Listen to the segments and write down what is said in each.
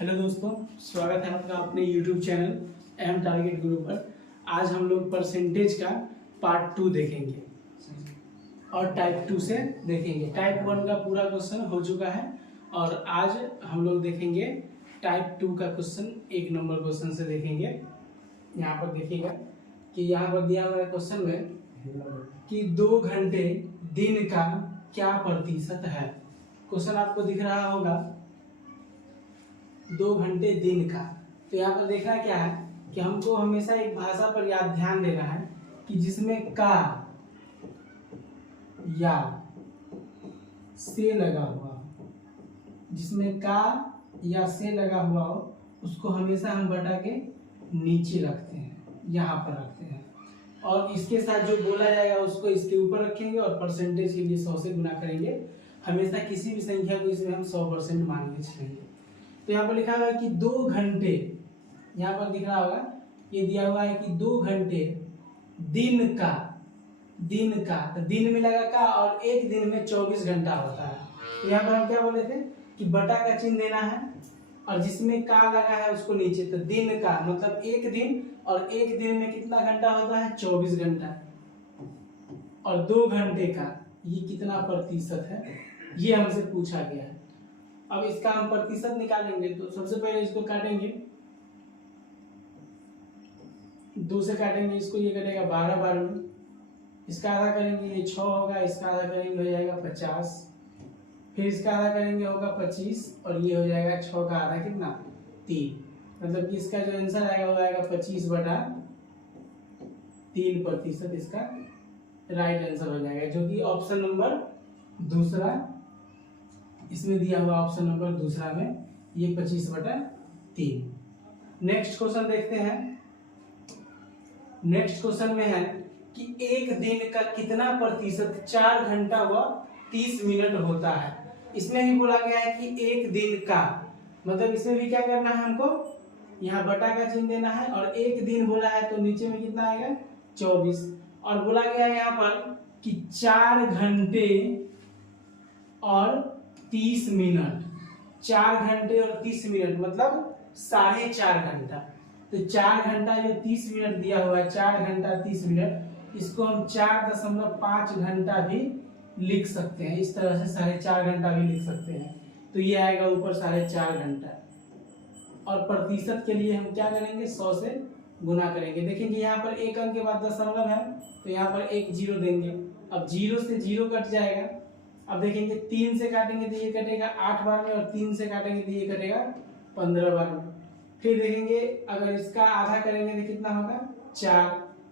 Hello दोस्तों, स्वागत है आपका अपने YouTube चैनल एम टारगेट गुरु पर। आज हम लोग परसेंटेज का पार्ट 2 देखेंगे और टाइप 2 से देखेंगे। टाइप 1 का पूरा क्वेश्चन हो चुका है और आज हम लोग देखेंगे टाइप 2 का क्वेश्चन। 1 नंबर क्वेश्चन से देखेंगे। यहाँ पर देखिएगा कि यहाँ पर दिया हुआ है क्वेश्चन में कि 2 घंटे दिन का क्या प्रतिशत है। क्वेश्चन आपको दिख रहा होगा 2 घंटे दिन का। तो यहाँ पर देखना क्या है कि हमको हमेशा एक भाषा पर याद ध्यान देना है कि जिसमें का या से लगा हुआ हो, जिसमें का या से लगा हुआ हो उसको हमेशा हम बटा के नीचे रखते हैं, यहाँ पर रखते हैं और इसके साथ जो बोला जाएगा उसको इसके ऊपर रखेंगे और परसेंटेज के लिए 100 से गुना करेंगे। हमेशा किसी भी संख्या को इसमें हम 100% मान के चलेंगे। तो यहाँ पर लिखा हुआ है कि 2 घंटे, यहाँ पर दिख रहा होगा ये दिया हुआ है कि 2 घंटे दिन का तो दिन में लगा का और एक दिन में 24 घंटा होता है। तो यहाँ पर हम क्या बोले थे कि बटा का चिन्ह देना है और जिसमें का लगा है उसको नीचे। तो दिन का मतलब एक दिन, और एक दिन में कितना घंटा होता है 24 घंटा, और 2 घंटे का ये कितना प्रतिशत है ये हमसे पूछा गया है। अब इसका हम प्रतिशत निकालेंगे तो सबसे पहले इसको काटेंगे, 2 से काटेंगे इसको, ये कटेगा 12 बार में, इसका आधा करेंगे ये 6 होगा, इसका आधा करेंगे हो जाएगा 50, फिर इसका आधा करेंगे होगा 25 और ये हो जाएगा 6 का आधा कितना 3। मतलब कि इसका जो आंसर आएगा वो आएगा 25/3% इसका राइट आंसर हो जाएगा, जो कि ऑप्शन नंबर दूसरा इसमें दिया हुआ ऑप्शन नंबर दूसरा में ये 25/3। नेक्स्ट क्वेश्चन देखते हैं। नेक्स्ट क्वेश्चन में है कि एक दिन का कितना प्रतिशत 4 घंटा व 30 मिनट होता है। इसमें भी बोला गया है कि एक दिन का, मतलब इसमें भी क्या करना है हमको, यहाँ बटा का चिन्ह देना है और एक दिन बोला है तो नीचे में कितना आएगा 24, और बोला गया है यहाँ पर कि 4 घंटे और 30 मिनट, 4 घंटे और 30 मिनट मतलब 4.5 घंटा। तो 4 घंटा जो 30 मिनट दिया हुआ है, 4 घंटा 30 मिनट, इसको हम 4.5 घंटा भी लिख सकते हैं। इस तरह से 4.5 घंटा भी लिख सकते हैं। तो ये आएगा ऊपर 4.5 घंटा। और प्रतिशत के लिए हम क्या करेंगे 100 से गुना करेंगे। देखेंगे यहाँ पर एक अंक के बाद दशमलव है तो यहाँ पर एक 0 देंगे। अब 0 से 0 कट जाएगा। अब देखेंगे 3 से काटेंगे तो ये कटेगा 8 बार में, और 3 से काटेंगे तो ये कटेगा 15 बार में। फिर देखेंगे अगर इसका आधा करेंगे तो कितना होगा 4,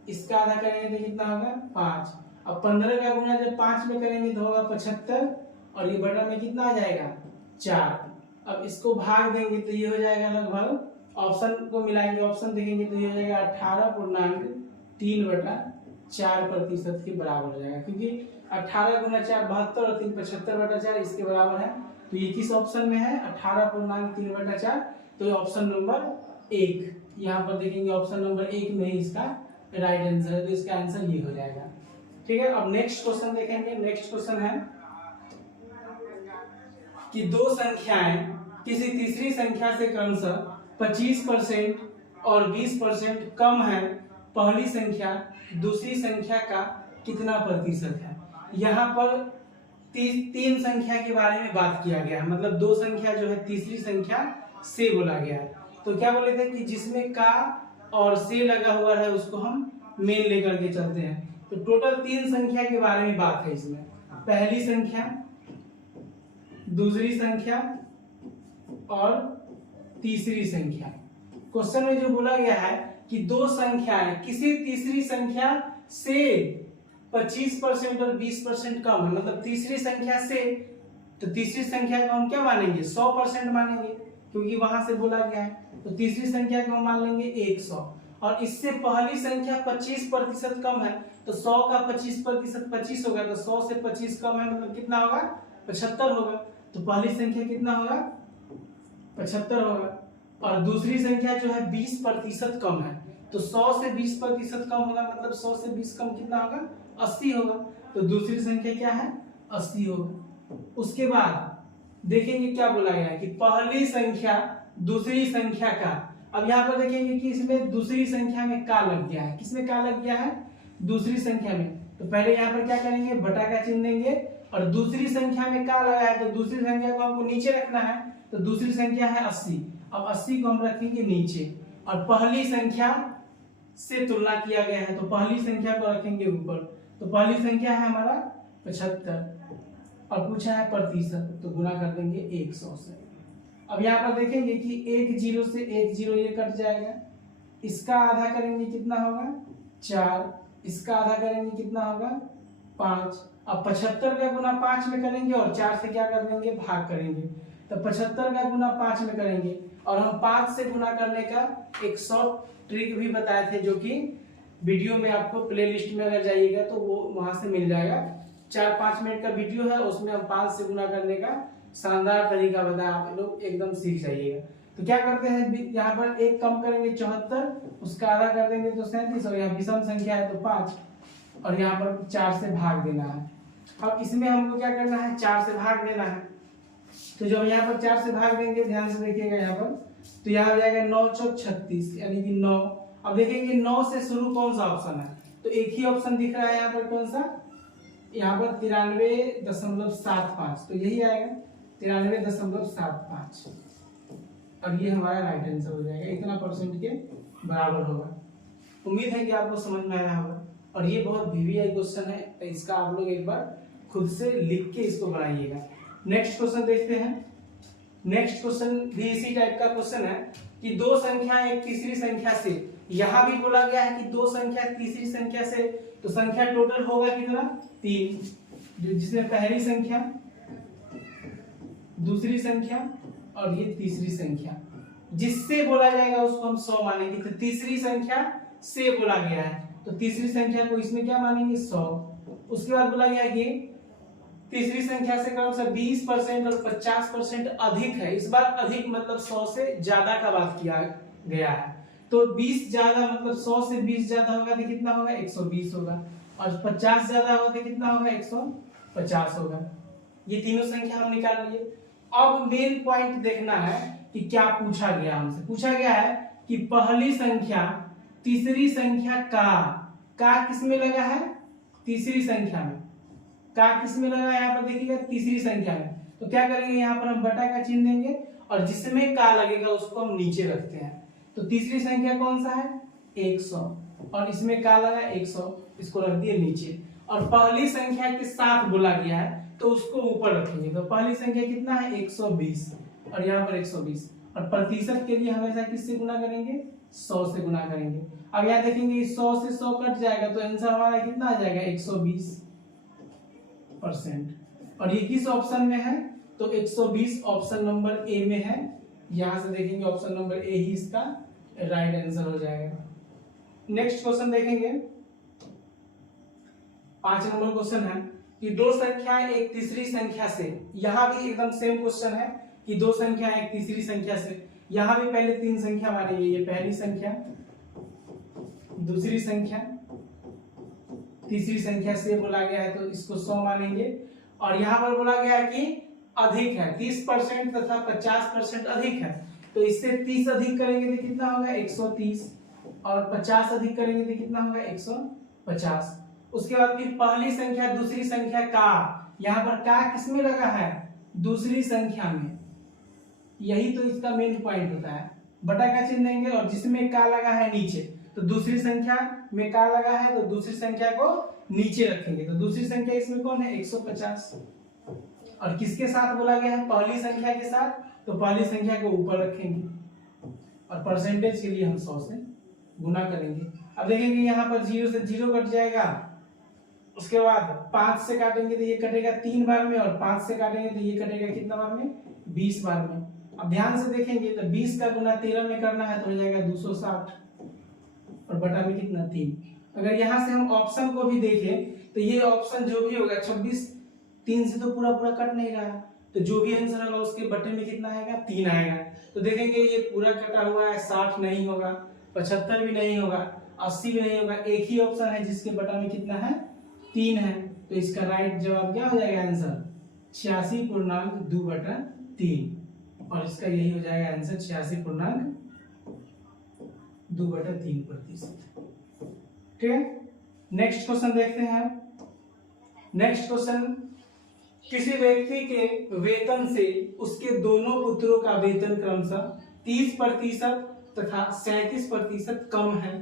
इसका आधा करेंगे तो कितना होगा 5। अब 15 का गुना जब 5 में करेंगे तो होगा 75 और ये बटा में कितना आ जाएगा 4। अब इसको भाग देंगे तो ये हो जाएगा लगभग, ऑप्शन को मिलाएंगे, ऑप्शन देखेंगे तो ये हो जाएगा 18.3/4% के बराबर हो जाएगा, क्योंकि 18 गुना 4 72 और 3 75/4 इसके बराबर है। तो ये किस ऑप्शन में है 18.3/4। तो ये ऑप्शन नंबर 1, यहाँ पर देखेंगे ऑप्शन नंबर 1 में ही इसका राइट आंसर है। तो इसका आंसर ये हो जाएगा। ठीक है, अब नेक्स्ट क्वेश्चन देखेंगे। नेक्स्ट क्वेश्चन है कि 2 संख्याएं किसी तीसरी संख्या से क्रमशः 25% और 20% कम है, पहली संख्या दूसरी संख्या का कितना प्रतिशत है। यहाँ पर 3 संख्या के बारे में बात किया गया है, मतलब 2 संख्या जो है तीसरी संख्या से बोला गया है। तो क्या बोले थे कि जिसमें का और से लगा हुआ है उसको हम मेन लेकर के चलते हैं। तो टोटल 3 संख्या के बारे में बात है इसमें, पहली संख्या, दूसरी संख्या और तीसरी संख्या। क्वेश्चन में जो बोला गया है कि 2 संख्याएं किसी तीसरी संख्या से 25% और 20% कम है, मतलब तीसरी संख्या से, तो तीसरी संख्या को हम क्या मानेंगे 100% मानेंगे, क्योंकि वहां से बोला गया है। तो तीसरी संख्या को हम मान लेंगे 100, और इससे पहली संख्या 25% कम है, तो 100 का 25% 25 होगा, तो 100 से 25 कम है मतलब कितना होगा 75 होगा। तो पहली संख्या कितना होगा 75 होगा, और दूसरी संख्या जो है 20% कम है, तो 100 से 20% कम होगा, मतलब 100 से 20 कम कितना होगा 80 होगा। तो दूसरी संख्या क्या है 80 होगा। उसके बाद देखेंगे क्या बोला गया है कि पहली संख्या दूसरी संख्या का। अब यहाँ पर देखेंगे कि इसमें दूसरी संख्या में का लग गया है। किसमें का लग गया है? दूसरी संख्या में। तो पहले यहाँ पर क्या करेंगे, बटा का चिन्ह देंगे, और दूसरी संख्या में का लगा है तो दूसरी संख्या को हमको नीचे रखना है। तो दूसरी संख्या है 80। अब 80 को हम रखेंगे नीचे, और पहली संख्या से तुलना किया गया है तो पहली संख्या को रखेंगे ऊपर। तो पहली संख्या है हमारा 75, और पूछा है प्रतिशत, तो गुना कर देंगे 100 से। अब यहाँ पर देखेंगे कि एक जीरो से एक जीरो ये कट जाएगा, इसका आधा करेंगे कितना होगा 4, इसका आधा करेंगे कितना होगा 5। अब 75 का गुना 5 में करेंगे और 4 से क्या कर देंगे, भाग करेंगे। तो 75 का गुना 5 में करेंगे, और हम 5 से गुना करने का एक शॉर्ट ट्रिक भी बताए थे, जो कि वीडियो में आपको प्लेलिस्ट में अगर जाइएगा तो वो वहां से मिल जाएगा। 4-5 मिनट का वीडियो है, उसमें हम 5 से गुना करने का शानदार तरीका बताया, आप लोग एकदम सीख जाइएगा। तो क्या करते हैं, यहाँ पर एक कम करेंगे 74, उसका आधा कर देंगे तो 37, और यहाँ विषम संख्या है तो 5, और यहाँ पर 4 से भाग देना है। अब इसमें हमको क्या करना है, 4 से भाग देना है। तो जब यहाँ पर 4 से भाग देंगे, ध्यान से देखिएगा यहाँ पर, तो यहाँ हो जाएगा 9 चौक 36, यानी कि 9। अब देखेंगे 9 से शुरू कौन सा ऑप्शन है, तो एक ही ऑप्शन दिख रहा है यहाँ पर, कौन सा, यहाँ पर 93.75, तो यही आएगा 93.75, और ये हमारा राइट आंसर हो जाएगा। इतना परसेंट के बराबर होगा। उम्मीद है कि आपको समझ में आया होगा, और ये बहुत वीवीआई क्वेश्चन है, तो इसका आप लोग एक बार खुद से लिख के इसको बनाइएगा। नेक्स्ट क्वेश्चन देखते हैं। नेक्स्ट क्वेश्चन भी इसी टाइप का क्वेश्चन है कि दो संख्या एक तीसरी संख्या से, यहां भी बोला गया है कि दो संख्या तीसरी संख्या से, तो संख्या टोटल होगा कितना 3, जिसमें पहली संख्या, दूसरी संख्या और ये तीसरी संख्या, जिससे बोला जाएगा उसको हम 100 मानेंगे। तो तीसरी संख्या से बोला गया है, तो तीसरी संख्या को इसमें क्या मानेंगे 100। उसके बाद बोला गया कि तीसरी संख्या से क्रमशः 20% और 50% अधिक है। इस बार अधिक मतलब 100 से ज्यादा का बात किया गया है। तो 20 ज्यादा मतलब 100 से 20 ज्यादा होगा तो कितना होगा 120 होगा, और 50 ज्यादा होगा तो कितना होगा 150 होगा। ये तीनों संख्या हम निकाल लिए। अब मेन पॉइंट देखना है कि क्या पूछा गया हमसे। पूछा गया है कि पहली संख्या तीसरी संख्या का किसमें लगा है, तीसरी संख्या में। का किसमें लगा है, यहाँ पर देखिएगा तीसरी संख्या में। तो क्या करेंगे, यहाँ पर हम बटा का चिन्ह देंगे, और जिसमें का लगेगा उसको हम नीचे रखते हैं। तो तीसरी संख्या कौन सा है 100, और इसमें का लगा 100, इसको रख दिए नीचे। और पहली संख्या के साथ बोला गया है तो उसको ऊपर रखेंगे। तो पहली संख्या कितना है 120, और यहाँ पर 120, और प्रतिशत के लिए हमेशा किससे गुना करेंगे 100 से गुना करेंगे। अब यहाँ देखेंगे 100 से 100 कट जाएगा, तो आंसर हमारा कितना आ जाएगा 120%। और ये किस ऑप्शन में है, तो 120 ऑप्शन नंबर ए में है। यहां से देखेंगे ऑप्शन नंबर ए ही इसका राइट आंसर हो जाएगा। नेक्स्ट क्वेश्चन देखेंगे, 5 नंबर क्वेश्चन है कि दो संख्या एक तीसरी संख्या से, यहां भी एकदम सेम क्वेश्चन है कि दो संख्या एक तीसरी संख्या से। यहां भी पहले 3 संख्या मानेंगे, ये पहली संख्या, दूसरी संख्या, तीसरी संख्या से बोला गया है तो इसको 100 मानेंगे। और यहाँ पर बोला गया है कि अधिक है 30% तथा 50% अधिक है, तो इससे 30 अधिक करेंगे तो कितना होगा 130, और 50 अधिक करेंगे तो कितना होगा 150। उसके बाद फिर पहली संख्या दूसरी संख्या का, यहाँ पर का किसमें लगा है दूसरी संख्या में। यही तो इसका मेन पॉइंट होता है। बटा का चिन्ह देंगे, और जिसमें का लगा है नीचे, तो दूसरी संख्या में का लगा है तो दूसरी संख्या को नीचे रखेंगे। तो दूसरी संख्या इसमें कौन है 150, और किसके साथ बोला गया है पहली संख्या के साथ, तो पहली संख्या को ऊपर रखेंगे, और परसेंटेज के लिए हम 100 से गुना करेंगे। अब देखेंगे यहाँ पर 0 से 0 कट जाएगा, उसके बाद 5 से काटेंगे तो ये कटेगा 3 बार में, और 5 से काटेंगे तो ये कटेगा कितना बार में 20 बार में। अब ध्यान से देखेंगे तो 20 का गुना 13 में करना है तो हो जाएगा 260, और बटा में कितना 3। अगर यहाँ से हम ऑप्शन को भी देखें तो ये ऑप्शन जो भी होगा 26, 3 से तो पूरा पूरा कट नहीं रहा, तो जो भी आंसर होगा उसके बटे में कितना आएगा 3 आएगा। तो देखेंगे ये पूरा कटा हुआ है, 60 नहीं होगा, 75 भी नहीं होगा, 80 भी नहीं होगा। एक ही ऑप्शन है जिसके बटा में कितना है 3 है, तो इसका राइट जवाब क्या हो जाएगा आंसर 86.2/3। और इसका यही हो जाएगा आंसर 86.2/3%। ठीक है, नेक्स्ट क्वेश्चन देखते हैं। नेक्स्ट क्वेश्चन, किसी व्यक्ति के वेतन से उसके दोनों पुत्रों का वेतन क्रमशः 30% तथा 37% कम है।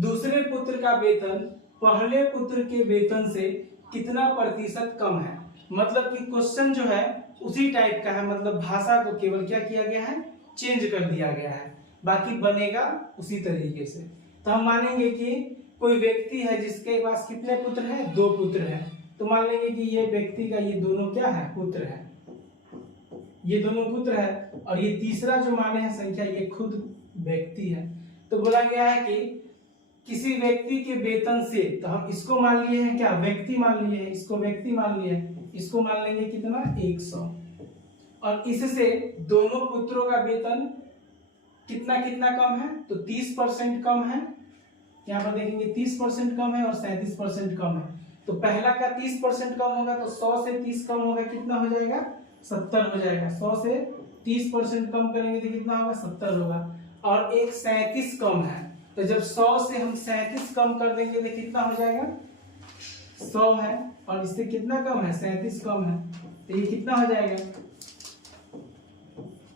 दूसरे पुत्र का वेतन पहले पुत्र के वेतन से कितना प्रतिशत कम है। मतलब कि क्वेश्चन जो है उसी टाइप का है, मतलब भाषा को केवल क्या किया गया है, चेंज कर दिया गया है, बाकी बनेगा उसी तरीके से। तो हम मानेंगे कि कोई व्यक्ति है जिसके पास कितने पुत्र हैं, 2 पुत्र हैं। तो मान लेंगे कि ये व्यक्ति का ये दोनों क्या है, पुत्र है, ये दोनों पुत्र है, और ये तीसरा जो माने हैं संख्या ये खुद व्यक्ति है। तो बोला गया है कि किसी व्यक्ति के वेतन से, तो हम इसको मान लिए हैं क्या, व्यक्ति मान लिए हैं, इसको व्यक्ति मान लिए हैं, इसको मान लेंगे कितना 100, और इससे दोनों पुत्रों का वेतन कितना कितना कम है, तो 30% कम है। यहाँ पर देखेंगे 30% कम है और 37% कम है। तो पहला का 30% कम होगा तो 100 से 30 कम होगा, कितना हो जाएगा, 70 हो जाएगा। 100 से 30% कम करेंगे तो कितना होगा, 70 होगा। और एक 37 कम है, तो जब 100 से हम 37 कम कर देंगे तो कितना हो जाएगा, 100 है, और इससे कितना कम है, 37 कम है, तो ये कितना हो जाएगा,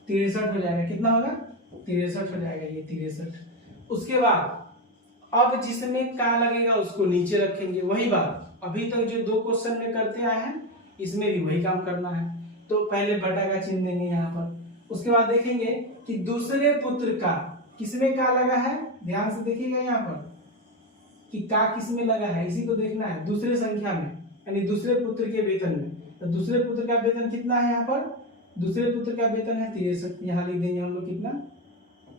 63 हो जाएगा। कितना होगा, 63 हो जाएगा, ये 63। उसके बाद अब जिसमें का लगेगा उसको नीचे रखेंगे। वही बात अभी तक जो 2 क्वेश्चन में करते आए हैं, इसमें भी वही काम करना है। तो पहले बटा का चिन्ह देंगे यहाँ पर। उसके बाद देखेंगे कि दूसरे पुत्र का किसमें का लगा है, ध्यान से देखिएगा यहाँ पर कि का किसमें लगा है, इसी को देखना है, दूसरे संख्या में, यानी दूसरे पुत्र के वेतन में। तो दूसरे पुत्र का वेतन कितना है, यहाँ पर दूसरे पुत्र का वेतन है 63। यहाँ लिख देंगे हम लोग कितना,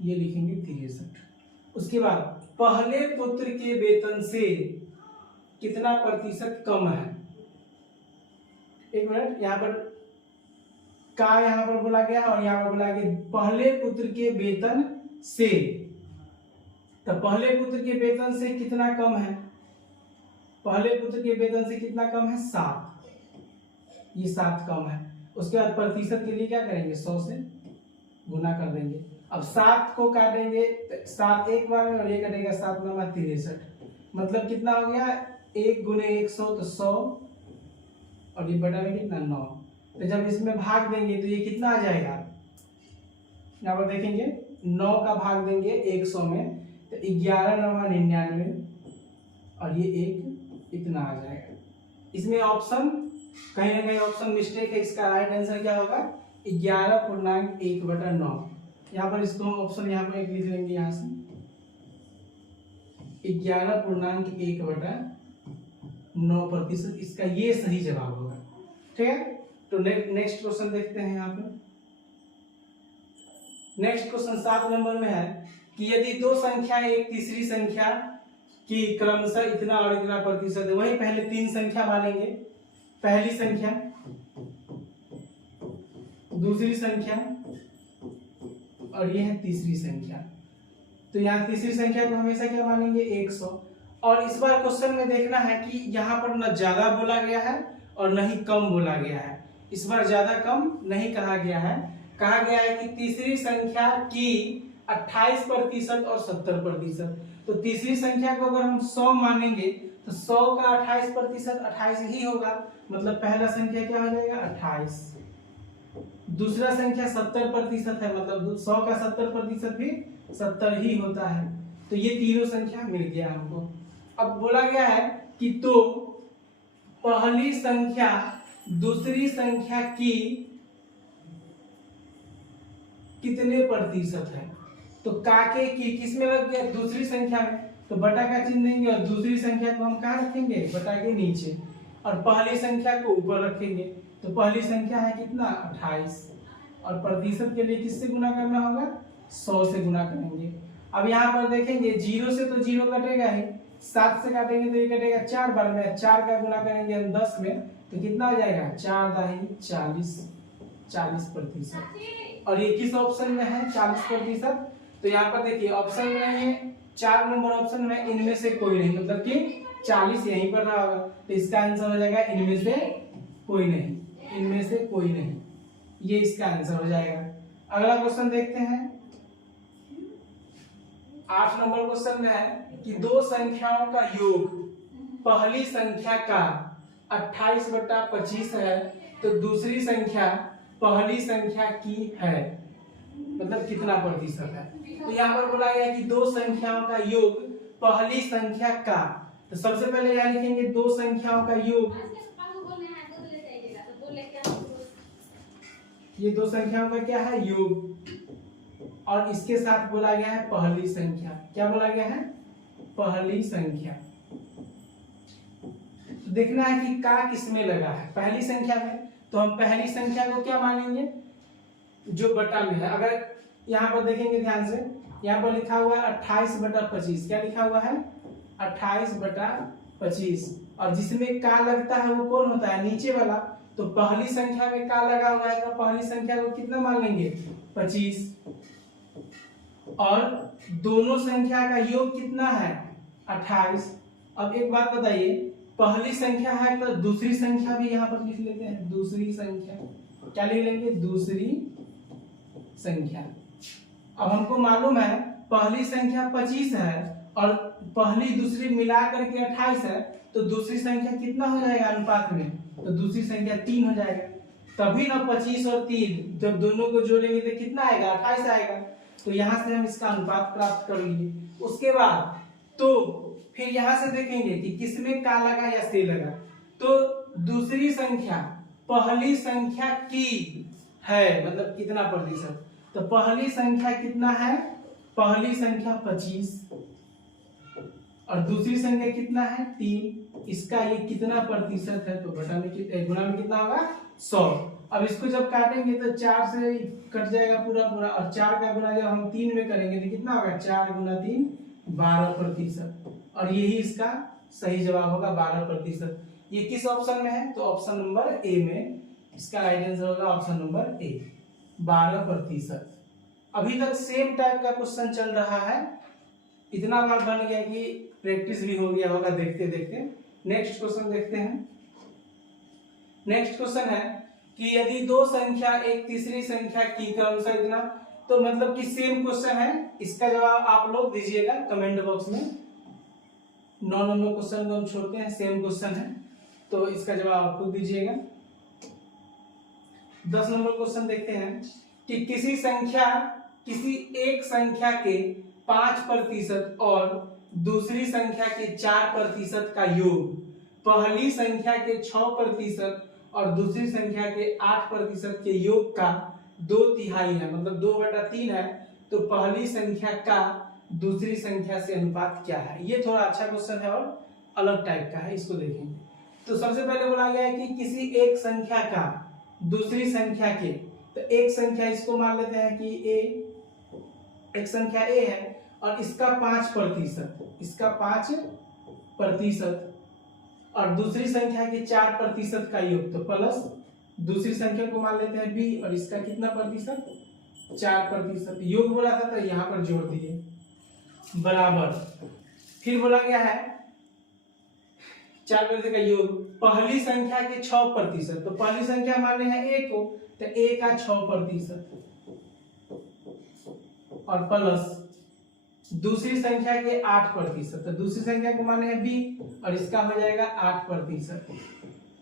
ये लिखेंगे 63। उसके बाद पहले पुत्र के वेतन से कितना प्रतिशत कम है। एक मिनट, यहाँ पर का यहाँ पर बोला गया और यहाँ पर बोला गया पहले पुत्र के वेतन से। तो पहले पुत्र के वेतन से कितना कम है, पहले पुत्र के वेतन से कितना कम है, 7, ये 7 कम है। उसके बाद प्रतिशत के लिए क्या करेंगे, 100 से गुना कर देंगे। अब 7 को काटेंगे, 7 एक बार में, और ये कटेगा 7 9 63, मतलब कितना हो गया, 1 गुने 100 तो 100, और ये बटा में कितना 9। तो जब इसमें भाग देंगे तो ये कितना आ जाएगा, यहाँ पर देखेंगे 9 का भाग देंगे 100 में तो 11 9 99, और ये 1 इतना आ जाएगा। इसमें ऑप्शन कहीं ना कहीं ऑप्शन मिस्टेक है, इसका राइट आंसर क्या होगा, 11.1/9। यहाँ पर इसको हम ऑप्शन यहाँ पर एक लिख लेंगे, यहाँ से 11.1/9%, इसका ये सही जवाब होगा। ठीक है, तो नेक्स्ट क्वेश्चन देखते हैं। यहाँ पर नेक्स्ट क्वेश्चन 7 नंबर में है कि यदि 2 संख्या एक तीसरी संख्या की क्रमशः इतना और इतना प्रतिशत है। वही पहले 3 संख्या मानेंगे, पहली संख्या, दूसरी संख्या, और ये है तीसरी संख्या। तो यहाँ तीसरी संख्या को हमेशा क्या मानेंगे, 100। और इस बार क्वेश्चन में देखना है कि यहाँ पर न ज्यादा बोला गया है और न ही कम बोला गया है। इस बार ज्यादा कम नहीं कहा गया है, कहा गया है कि तीसरी संख्या की 28% और 70%। तो तीसरी संख्या को अगर हम 100 मानेंगे तो 100 का 28% 28 ही होगा, मतलब पहला संख्या क्या हो जाएगा, 28। दूसरा संख्या 70% है, मतलब 100 का 70% भी 70 ही होता है। तो ये तीनों संख्या मिल गया हमको। अब बोला गया है कि तो पहली संख्या दूसरी संख्या की कितने प्रतिशत है। तो काके की किसमें लग गया, दूसरी संख्या में, तो बटा का चिन्ह देंगे और दूसरी संख्या को हम कहाँ रखेंगे, बटा के नीचे, और पहली संख्या को ऊपर रखेंगे। तो पहली संख्या है कितना, 28, और प्रतिशत के लिए किससे गुना करना होगा, 100 से गुना करेंगे। अब यहाँ पर देखेंगे 0 से तो 0 कटेगा ही, 7 से काटेंगे तो ये कटेगा 4 बार में, 4 का गुना करेंगे हम 10 में तो कितना आ जाएगा, 4 दाही 40%। और ये किस ऑप्शन में है, 40%। तो यहाँ पर देखिए ऑप्शन में है 4 नंबर ऑप्शन में, इनमें से कोई नहीं, मतलब कि 40 यहीं पर रहा होगा। तो इसका आंसर हो जाएगा इनमें से कोई नहीं, इनमें से कोई नहीं, ये इसका आंसर हो जाएगा। अगला क्वेश्चन देखते हैं। 8 नंबर क्वेश्चन में है कि दो संख्याओं का योग पहली संख्या का 28/25 है तो दूसरी संख्या पहली संख्या की है, मतलब कितना प्रतिशत है। तो यहाँ पर बोला गया कि दो संख्याओं का योग पहली संख्या का, तो सबसे पहले यहाँ लिखेंगे दो संख्याओं का योग, ये दो संख्याओं का क्या है, योग, और इसके साथ बोला गया है पहली संख्या। क्या बोला गया है, पहली संख्या। तो देखना है कि का किसमें लगा है, पहली संख्या में, तो हम पहली संख्या को क्या मानेंगे, जो बटा में है। अगर यहाँ पर देखेंगे ध्यान से, यहाँ पर लिखा हुआ है 28/25, क्या लिखा हुआ है 28/25, और जिसमें का लगता है वो कौन होता है, नीचे वाला। तो पहली संख्या में का लगा हुआ है तो पहली संख्या को कितना मान लेंगे, 25, और दोनों संख्या का योग कितना है, 28। अब एक बात बताइए, पहली संख्या है तो दूसरी संख्या भी यहाँ पर लिख लेते हैं, दूसरी संख्या, क्या लिख लेंगे, दूसरी संख्या। अब हमको मालूम है पहली संख्या 25 है और पहली दूसरी मिला करके 28 है, तो दूसरी संख्या कितना हो जाएगा अनुपात में, तो दूसरी संख्या 3 हो जाएगा। तभी ना 25 और 3 जब दोनों को जोड़ेंगे तो कितना आएगा, 28 आएगा। तो यहाँ से हम इसका अनुपात प्राप्त कर लेंगे। उसके बाद तो फिर यहाँ से देखेंगे कि किसमें का लगा या से लगा, तो दूसरी संख्या पहली संख्या की है, मतलब कितना प्रतिशत, तो पहली संख्या कितना है, पहली संख्या 25 और दूसरी संख्या कितना है, 3। इसका ये कितना प्रतिशत है, तो बटा में गुणा में कितना होगा, 100। अब इसको जब काटेंगे तो 4 से कट जाएगा पूरा पूरा, और 4 का गुना जब हम 3 में करेंगे तो कितना होगा, 4 × 3 12%, और यही इसका सही जवाब होगा 12%। ये किस ऑप्शन में है, तो ऑप्शन नंबर ए में इसका राइट आंसर होगा ऑप्शन नंबर ए, 12%। अभी तक सेम टाइप का क्वेश्चन चल रहा है, इतना बार बन गया कि प्रैक्टिस भी हो गया होगा देखते देखते। नेक्स्ट क्वेश्चन देखते हैं। नेक्स्ट क्वेश्चन है कि यदि दो संख्या एक तीसरी संख्या की क्रमशः इतना, तो मतलब कि सेम क्वेश्चन है, इसका जवाब आप लोग दीजिएगा कमेंट बॉक्स में। 9 नंबर क्वेश्चन को हम छोड़ते हैं, सेम क्वेश्चन है तो इसका जवाब आप खुद दीजिएगा। 10 नंबर क्वेश्चन देखते हैं कि किसी एक संख्या के 5% और दूसरी संख्या के 4% का योग पहली संख्या के 6% और दूसरी संख्या के 8% के योग का 2/3 है, मतलब 2/3 है, तो पहली संख्या का दूसरी संख्या से अनुपात क्या है। ये थोड़ा अच्छा क्वेश्चन है और अलग टाइप का है, इसको देखेंगे। तो सबसे पहले बोला गया है कि किसी एक संख्या का दूसरी संख्या के, तो एक संख्या इसको मान लेते हैं कि ए, एक संख्या ए है और इसका 5%, इसका 5% और दूसरी संख्या के 4% का योग, तो प्लस दूसरी संख्या को मान लेते हैं बी और इसका कितना प्रतिशत, 4%। योग बोला था तो यहाँ पर जोड़ दिए, बराबर। फिर बोला गया है 4% का योग पहली संख्या के 6%, तो पहली संख्या माने हैं ए को, तो ए का 6% और प्लस दूसरी संख्या के 8%, तो दूसरी संख्या को माने हैं बी और इसका हो जाएगा 8%,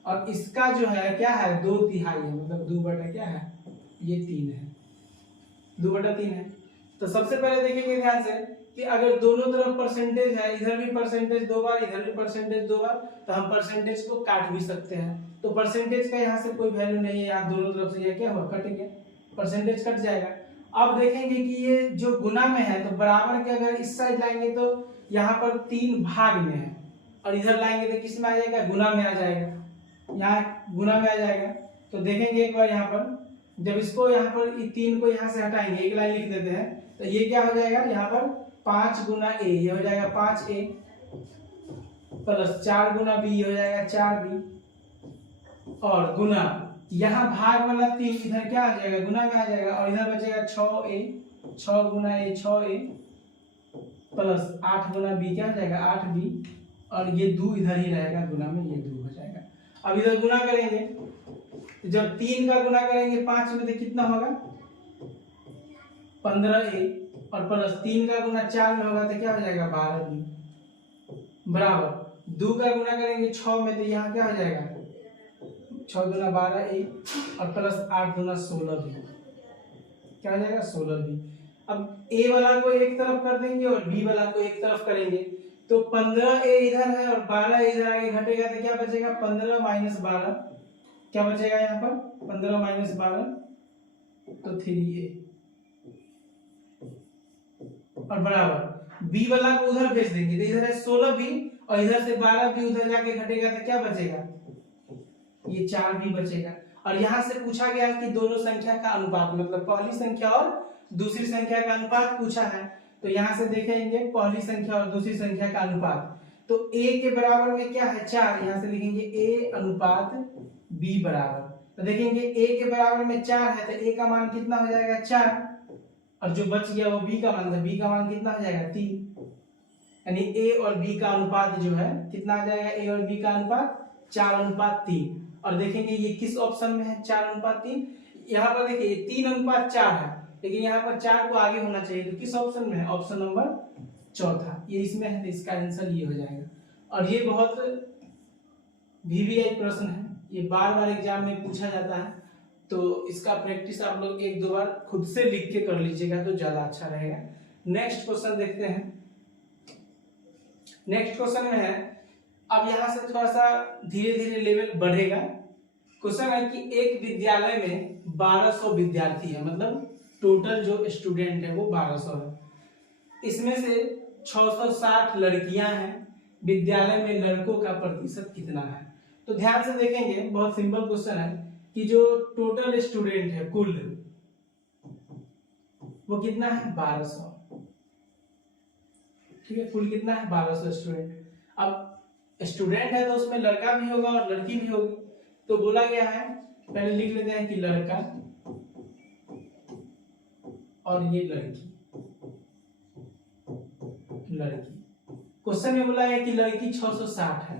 और इसका जो है क्या है, 2/3 है, मतलब 2 क्या है, ये 3 है, 2/3 है। तो सबसे पहले देखेंगे ध्यान से कि अगर दोनों तरफ परसेंटेज है, इधर भी परसेंटेज 2 बार, इधर भी परसेंटेज 2 बार, तो हम परसेंटेज को काट भी सकते हैं। तो परसेंटेज का यहाँ से कोई वैल्यू नहीं है, यहाँ दोनों तरफ से ये क्या हुआ, कट गया, परसेंटेज कट जाएगा। अब देखेंगे कि ये जो गुना में है, तो बराबर के अगर इस साइड लाएंगे तो यहाँ पर 3 भाग में है, और इधर लाएंगे तो किस में आ जाएगा, गुना में आ जाएगा, यहाँ गुना में आ जाएगा। तो देखेंगे एक बार यहाँ पर, जब इसको यहाँ पर 3 को यहाँ से हटाएंगे, एक लाइन लिख देते हैं, तो ये क्या हो जाएगा, यहाँ पर 5 गुना ए, ये हो जाएगा 5a प्लस 4 गुना बी, ये हो जाएगा 4b, और गुना यहाँ भाग वाला 3 इधर क्या आ जाएगा, गुना में आ जाएगा, और इधर बचेगा 6a, 6 गुना ए 6a प्लस 8 गुना बी, क्या हो जाएगा 8b, और ये 2 इधर ही रहेगा गुना में, ये 2 हो जाएगा। अब इधर गुना करेंगे, तो जब 3 का गुना करेंगे 5 में तो कितना होगा, 15a और प्लस 3 का गुना 4 में होगा तो क्या हो जाएगा 12b बराबर 2 का गुना करेंगे 6 में तो यहाँ क्या हो जाएगा 6 दूना 12a और प्लस 8 दूना 16b क्या हो जाएगा 16b। अब a वाला को एक तरफ कर देंगे और b वाला को एक तरफ करेंगे तो 15a इधर है और 12 इधर आगे घटेगा तो क्या बचेगा 15 माइनस 12 क्या बचेगा यहाँ पर 15 माइनस 12 तो 3a और बराबर b वाला को उधर भेज देंगे तो इधर है 16b और इधर से 12b उधर जाके घटेगा तो क्या बचेगा ये 4b बचेगा। और यहाँ से पूछा गया है कि दोनों संख्या का अनुपात मतलब पहली संख्या और दूसरी संख्या का अनुपात पूछा है तो यहाँ से देखेंगे पहली संख्या और दूसरी संख्या का अनुपात तो a के बराबर में क्या है 4 यहाँ से लिखेंगे a अनुपात b बराबर तो देखेंगे a के बराबर में 4 है तो a का मान कितना हो जाएगा 4 और जो बच गया वो b का मान है b का मान कितना हो जाएगा 3 यानी a और b का अनुपात जो है कितना आ जाएगा a और b का अनुपात 4:3 और देखेंगे ये किस ऑप्शन में है 4:3 यहाँ पर देखिए 3:4 है लेकिन यहाँ पर 4 को आगे होना चाहिए तो किस ऑप्शन में है ऑप्शन नंबर चौथा ये इसमें है तो इसका आंसर ये हो जाएगा। और ये बहुत वीवीआई प्रश्न है ये बार बार एग्जाम में पूछा जाता है तो इसका प्रैक्टिस आप लोग एक दो बार खुद से लिख के कर लीजिएगा तो ज्यादा अच्छा रहेगा। नेक्स्ट क्वेश्चन देखते हैं। नेक्स्ट क्वेश्चन में है अब यहाँ से थोड़ा सा धीरे धीरे लेवल बढ़ेगा। क्वेश्चन है कि एक विद्यालय में 1200 विद्यार्थी है मतलब टोटल जो स्टूडेंट है वो 1200 है इसमें से 660 लड़कियां हैं विद्यालय में लड़कों का प्रतिशत कितना है। तो ध्यान से देखेंगे बहुत सिंपल क्वेश्चन है कि जो टोटल स्टूडेंट है कुल वो कितना है 1200 ठीक है कुल कितना है 1200 स्टूडेंट। अब स्टूडेंट है तो उसमें लड़का भी होगा और लड़की भी होगी तो बोला गया है पहले लिख लेते हैं कि लड़का और ये लड़की क्वेश्चन में बोला है कि लड़की 660 है।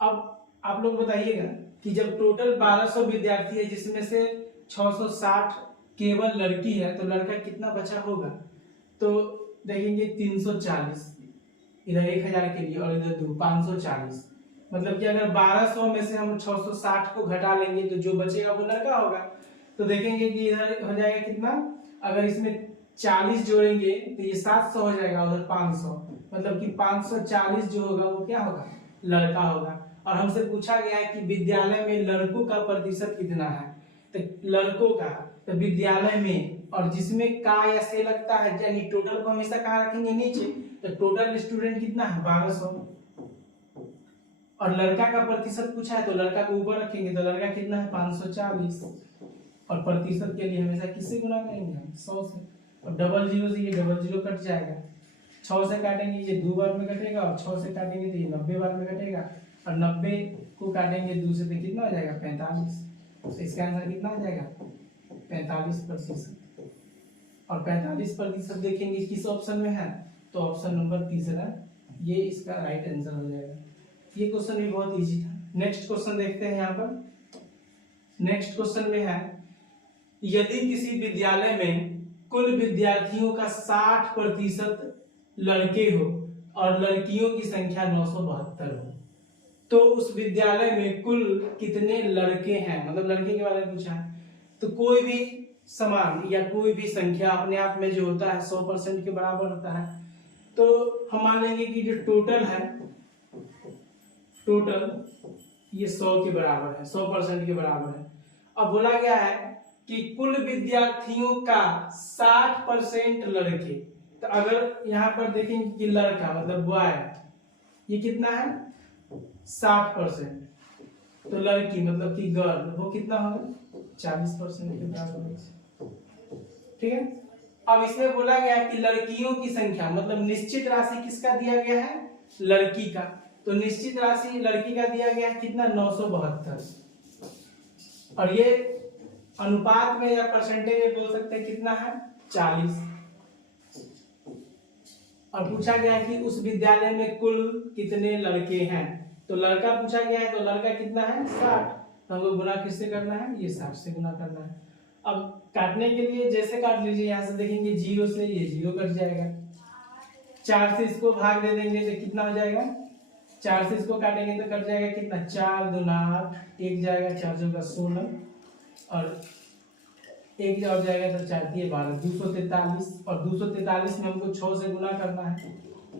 अब आप लोग बताइएगा कि जब टोटल 1200 विद्यार्थी है जिसमें से 660 केवल लड़की है तो लड़का कितना बचा होगा तो देखेंगे 340 इधर 1000 के लिए और इधर 540 मतलब कि अगर 1200 में से हम 660 को घटा लेंगे तो जो बचेगा वो लड़का होगा। तो देखेंगे कि इधर हो जाएगा कितना अगर इसमें 40 जोड़ेंगे तो ये 700 हो जाएगा उधर 500 मतलब कि 540 जो होगा वो क्या होगा लड़का होगा। और हमसे पूछा गया है कि विद्यालय में लड़कों का प्रतिशत कितना है तो लड़कों का तो विद्यालय में और जिसमें का या से लगता है यानी टोटल को हमेशा कहाँ रखेंगे नीचे तो टोटल स्टूडेंट कितना है 1200 और लड़का का प्रतिशत पूछा है तो लड़का को ऊपर रखेंगे तो लड़का कितना है 540 और प्रतिशत के लिए हमेशा किससे गुना करेंगे हम 100 से और डबल जीरो से ये डबल जीरो कट जाएगा 6 से काटेंगे ये 2 बार में कटेगा और 6 से काटेंगे तो ये 90 बार में कटेगा और 90 को काटेंगे 2 से तो कितना हो जाएगा 45 तो इसका आंसर कितना हो जाएगा 45% और 45% देखेंगे किस ऑप्शन में है तो ऑप्शन नंबर तीसरा ये इसका राइट आंसर हो जाएगा। ये क्वेश्चन भी बहुत इजी था। नेक्स्ट क्वेश्चन देखते हैं यहाँ पर। नेक्स्ट क्वेश्चन में है यदि किसी विद्यालय में कुल विद्यार्थियों का 60% लड़के हो और लड़कियों की संख्या 972 हो तो उस विद्यालय में कुल कितने लड़के हैं मतलब लड़के के बारे में पूछा है। तो कोई भी समान या कोई भी संख्या अपने आप में जो होता है 100% के बराबर होता है तो हम मान लेंगे कि जो टोटल है टोटल ये 100 के बराबर है 100% के बराबर है। अब बोला गया है कि कुल विद्यार्थियों का 60% लड़के तो अगर यहाँ पर देखेंगे कि लड़का मतलब बॉय ये कितना है 60% तो लड़की मतलब कि गर्ल वो कितना होगा 40% के बराबर ठीक है। अब इसमें बोला गया है कि लड़कियों की संख्या मतलब निश्चित राशि किसका दिया गया है लड़की का तो निश्चित राशि लड़की का दिया गया है कितना 972 और ये अनुपात में या परसेंटेज में बोल सकते हैं कितना है 40 और पूछा गया है कि उस विद्यालय में कुल कितने लड़के हैं तो लड़का पूछा गया है तो लड़का कितना है 60 तो हमको गुना किससे करना है ये 60 से गुना करना है। अब काटने के लिए जैसे काट लीजिए, यहाँ से देखेंगे 0 से ये 0 कट जाएगा, 4 से इसको भाग दे देंगे तो कितना हो जाएगा, 4 से इसको काटेंगे तो कट जाएगा कितना, 4 दूना 8, 1 जाएगा, 4 चौका 16 और 1 और जाएगा तो 4 दिए 12, 243। और 243 में हमको 6 से गुना करना है,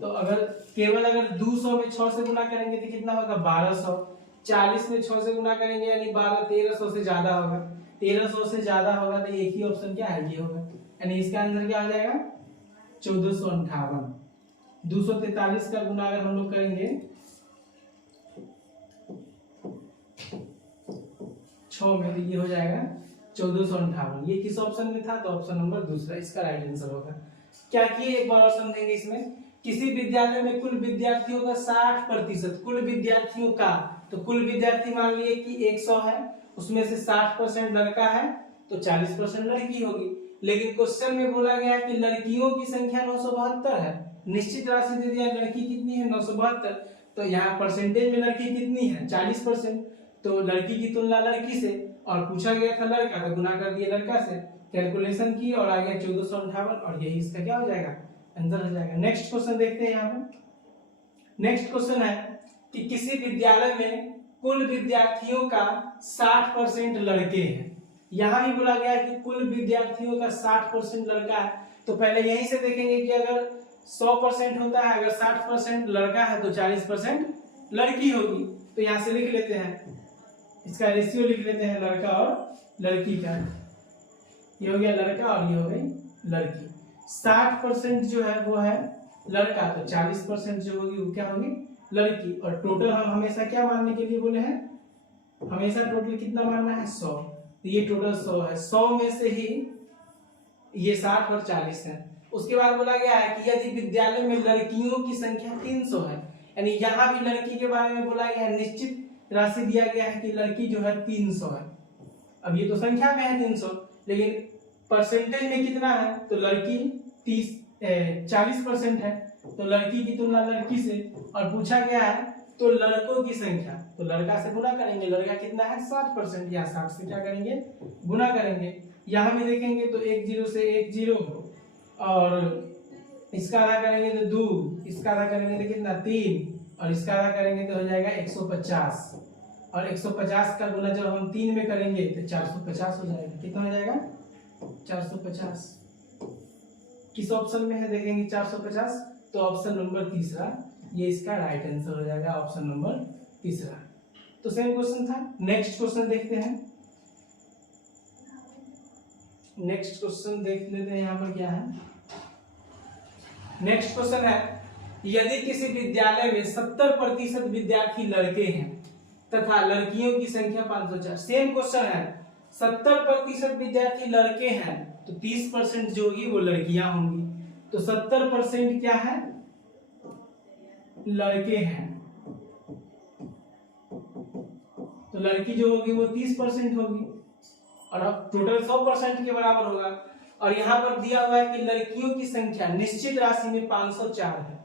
तो अगर केवल अगर 200 में 6 से गुना करेंगे तो कितना होगा 1200, 40 में 6 से गुना करेंगे यानी 12, 1300 से ज्यादा होगा, 1300 से ज्यादा होगा तो एक ही ऑप्शन क्या है, ये होगा, यानी इसका आंसर क्या हो जाएगा 1458। 243 का गुना अगर हम लोग करेंगे 6 में तो ये हो जाएगा 1458। ये किस ऑप्शन में था, तो ऑप्शन नंबर दूसरा इसका राइट आंसर होगा। क्या किए एक बार और समझेंगे इसमें, किसी विद्यालय में कुल विद्यार्थियों का 60%, कुल विद्यार्थियों का, तो कुल विद्यार्थी मान लिए कि 100 है, उसमें से 60% लड़का है तो 40% लड़की होगी। लेकिन क्वेश्चन में बोला गया है कि लड़कियों की संख्या 972 है, निश्चित राशि दे दिया, लड़की कितनी है 972, तो यहाँ परसेंटेज में लड़की कितनी है 40%, तो लड़की की तुलना लड़की से, और पूछा गया था लड़का तो गुना कर दिया लड़का से, कैलकुलेशन की और आ गया 1458 और यही इसका क्या हो जाएगा आंसर हो जाएगा। नेक्स्ट क्वेश्चन देखते हैं यहाँ पे। नेक्स्ट क्वेश्चन है कि किसी विद्यालय में कुल विद्यार्थियों का 60% लड़के हैं। यहाँ भी बोला गया है कि कुल विद्यार्थियों का 60% लड़का है, तो पहले यहीं से देखेंगे कि अगर 100% होता है, अगर 60% लड़का है तो 40% लड़की होगी, तो यहाँ से लिख लेते हैं, इसका रेशियो लिख लेते हैं लड़का और लड़की का, ये हो गया लड़का और ये हो गई लड़की। 60% जो है वो है लड़का, तो 40% जो होगी वो क्या होगी लड़की, और टोटल हम हमेशा क्या मानने के लिए बोले हैं, हमेशा टोटल कितना मानना है 100, तो ये टोटल 100 है, 100 में से ही ये 60 और 40 है। उसके बाद बोला गया है कि यदि विद्यालय में लड़कियों की संख्या 300 है, यानी यहाँ भी लड़की के बारे में बोला गया है, निश्चित राशि दिया गया है कि लड़की जो है 300 है। अब ये तो संख्या में है 300, लेकिन परसेंटेज में कितना है, तो लड़की 40% है, तो लड़की की तुलना लड़की से, और पूछा गया है तो लड़कों की संख्या, तो लड़का से गुना करेंगे, लड़का कितना है 60%, या 60 से क्या करेंगे गुना करेंगे। यहाँ भी देखेंगे तो 10 से 10 और इसका आधा करेंगे तो 2, इसका आधा करेंगे तो कितना 3, और इसका आधा करेंगे तो हो जाएगा 150, और 150 का गुना जब हम 3 में करेंगे तो 450 हो जाएगा, कितना हो जाएगा 450। किस ऑप्शन में है देखेंगे 450, तो ऑप्शन नंबर तीसरा ये इसका राइट आंसर हो जाएगा, ऑप्शन नंबर तीसरा। तो सेम क्वेश्चन था। नेक्स्ट क्वेश्चन देखते हैं, नेक्स्ट क्वेश्चन देख लेते हैं यहाँ पर क्या है। नेक्स्ट क्वेश्चन है, यदि किसी विद्यालय में 70% विद्यार्थी लड़के हैं तथा लड़कियों की संख्या 504, सेम क्वेश्चन है, 70% विद्यार्थी लड़के हैं तो 30% जो होगी वो लड़कियां होंगी, तो 70% क्या है लड़के हैं, तो लड़की जो होगी वो 30% होगी, और अब टोटल 100% के बराबर होगा। और यहाँ पर दिया हुआ है कि लड़कियों की संख्या निश्चित राशि में 504 है,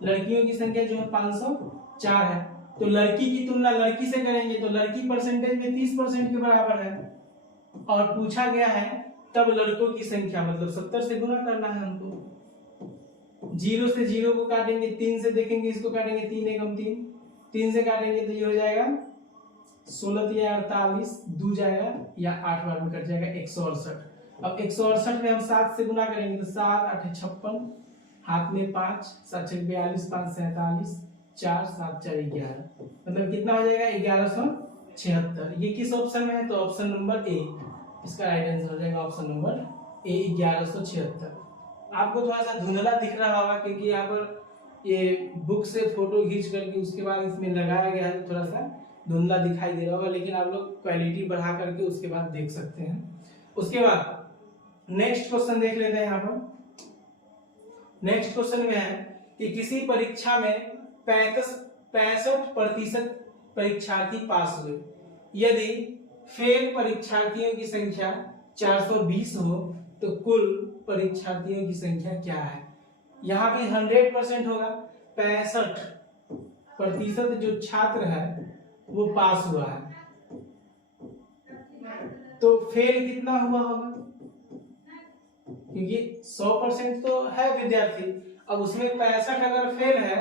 लड़कियों की संख्या जो है 504 है, तो लड़की की तुलना लड़की से करेंगे तो लड़की परसेंटेज में 30% के बराबर है, और पूछा गया है तब लड़कों की संख्या, मतलब 70 से गुना करना है हमको। 0 से 0 को काटेंगे, 3 से देखेंगे इसको काटेंगे, 3 एकम 3, 3 से काटेंगे तो ये हो जाएगा 16 या 48, 2 जाएगा या 8 बार में कट जाएगा 168। अब 168 में हम 7 से गुना करेंगे तो 7 8 56, हाथ में 5, 7 6 42, 5 47, 4 7 4 11, मतलब कितना हो जाएगा 1176। ये किस ऑप्शन में है, तो ऑप्शन नंबर ए इसका राइट आंसर हो जाएगा, ऑप्शन नंबर ए 1176। आपको थोड़ा सा धुंधला दिख रहा होगा क्योंकि यहाँ पर ये बुक से फोटो खींच करके उसके बाद इसमें लगाया गया है, तो थोड़ा सा धुंधला दिखाई दे रहा होगा, लेकिन आप लोग क्वालिटी बढ़ा करके उसके बाद देख सकते हैं। उसके बाद नेक्स्ट क्वेश्चन देख लेते हैं। यहाँ पर नेक्स्ट क्वेश्चन में है कि किसी परीक्षा में 65% परीक्षार्थी पास हुए, यदि फेल परीक्षार्थियों की संख्या 420 हो तो कुल परीक्षार्थियों की संख्या क्या है। यहाँ भी 100% होगा, 65% जो छात्र है वो पास हुआ है, तो फेल कितना हुआ होगा, क्योंकि 100% तो है विद्यार्थी, अब उसमें 65 अगर फेल है,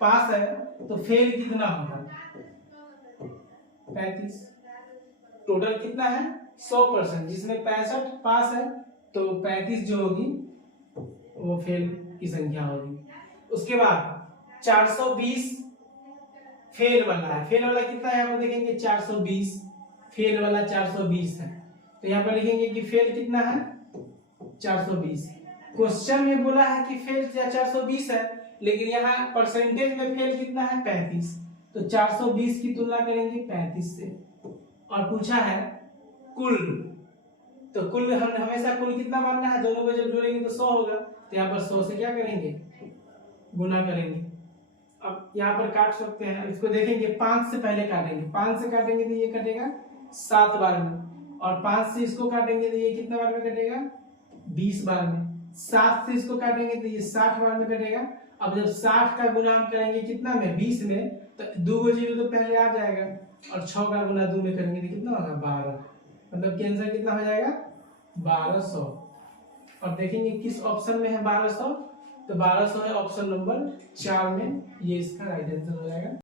पास है, तो फेल कितना होगा 35। टोटल कितना है 100%, जिसमें 65 पास है, तो 35 जो होगी वो फेल की संख्या होगी। उसके बाद 420 फेल वाला है, फेल वाला कितना है यहाँ पर देखेंगे 420, फेल वाला 420 है, तो यहाँ पर लिखेंगे कि फेल कितना है 420। क्वेश्चन में बोला है कि फेल 420 है, लेकिन यहाँ परसेंटेज में फेल कितना है 35, तो 420 की तुलना करेंगे 35 से। और पूछा है कुल, तो कुल हम हमेशा कुल कितना मानना है, दोनों को जब जोड़ेंगे तो 100 होगा, तो यहाँ पर 100 से क्या करेंगे गुना करेंगे। अब यहाँ पर काट सकते हैं, इसको देखेंगे 5 से पहले काटेंगे, 5 से काटेंगे तो ये कटेगा 7 बार में, और 5 से इसको काटेंगे तो ये कितना बार में कटेगा 20 बार में, 7 से इसको काटेंगे तो ये 60 बार में कटेगा। अब जब 60 का गुना हम करेंगे कितना में 20 में, तो 2 जीरो तो पहले आ जाएगा, और 6 का गुना 2 में करेंगे तो कितना होगा 12, मतलब आंसर कितना हो जाएगा 1200। और देखेंगे किस ऑप्शन में है 1200, तो 1200 है ऑप्शन नंबर 4 में, ये इसका राइट आंसर हो जाएगा।